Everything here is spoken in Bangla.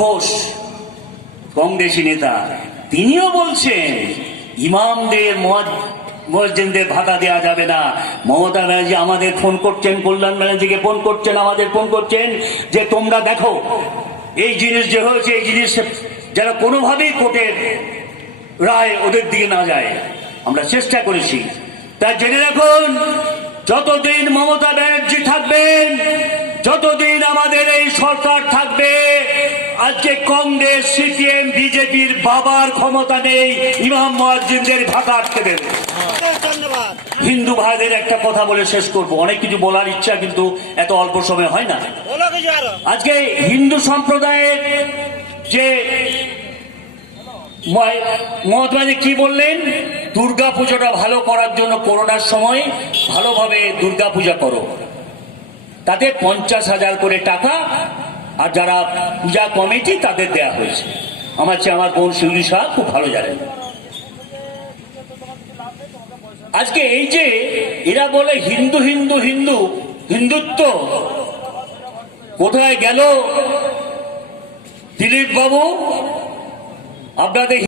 ঘোষ কংগ্রেসী নেতা, তিনিও বলছেন ইমামদের মুয়াজ্জিনদের ভাতা দেওয়া যাবে না। মমতা ব্যানার্জি আমাদের ফোন করছেন, কল্যাণ ব্যানার্জিকে ফোন করছেন, আমাদের ফোন করছেন যে তোমরা দেখো এই জিনিস যে হয়েছে, এই জিনিস যারা কোনোভাবেই কোর্টের রায় ওদের দিকে না যায়। আমরা চেষ্টা করেছি, তা জেনে রাখুন যতদিন মমতা ব্যানার্জি থাকবেন, যতদিন আমাদের এই সরকার থাকবে, আজকে কংগ্রেস, সিপিএম, বিজেপির বাবার ক্ষমতা নেই ইমাম মুয়াজ্জিনদের ভাতা আটকে দেবে। হিন্দু ভাইদের একটা কথা বলে শেষ করব, অনেক কিছু বলার ইচ্ছা কিন্তু এত অল্প সময় হয় না। আজকে হিন্দু সম্প্রদায়ের যে মহাত্মা কি বললেন, দুর্গা পুজোটা ভালো করার জন্য করোনার সময় ভালোভাবে দুর্গা পূজা করো, তাতে 50,000 করে টাকা আর যারা পূজা কমিটি তাদের দেয়া হয়েছে। আমার চেয়ে আমার বোন শিউলি সাহা খুব ভালো জানেন। আজকে এই যে এরা বলে হিন্দু হিন্দু হিন্দু হিন্দুত্ব, কোথায় গেল দিলীপ বাবু? আপনাদের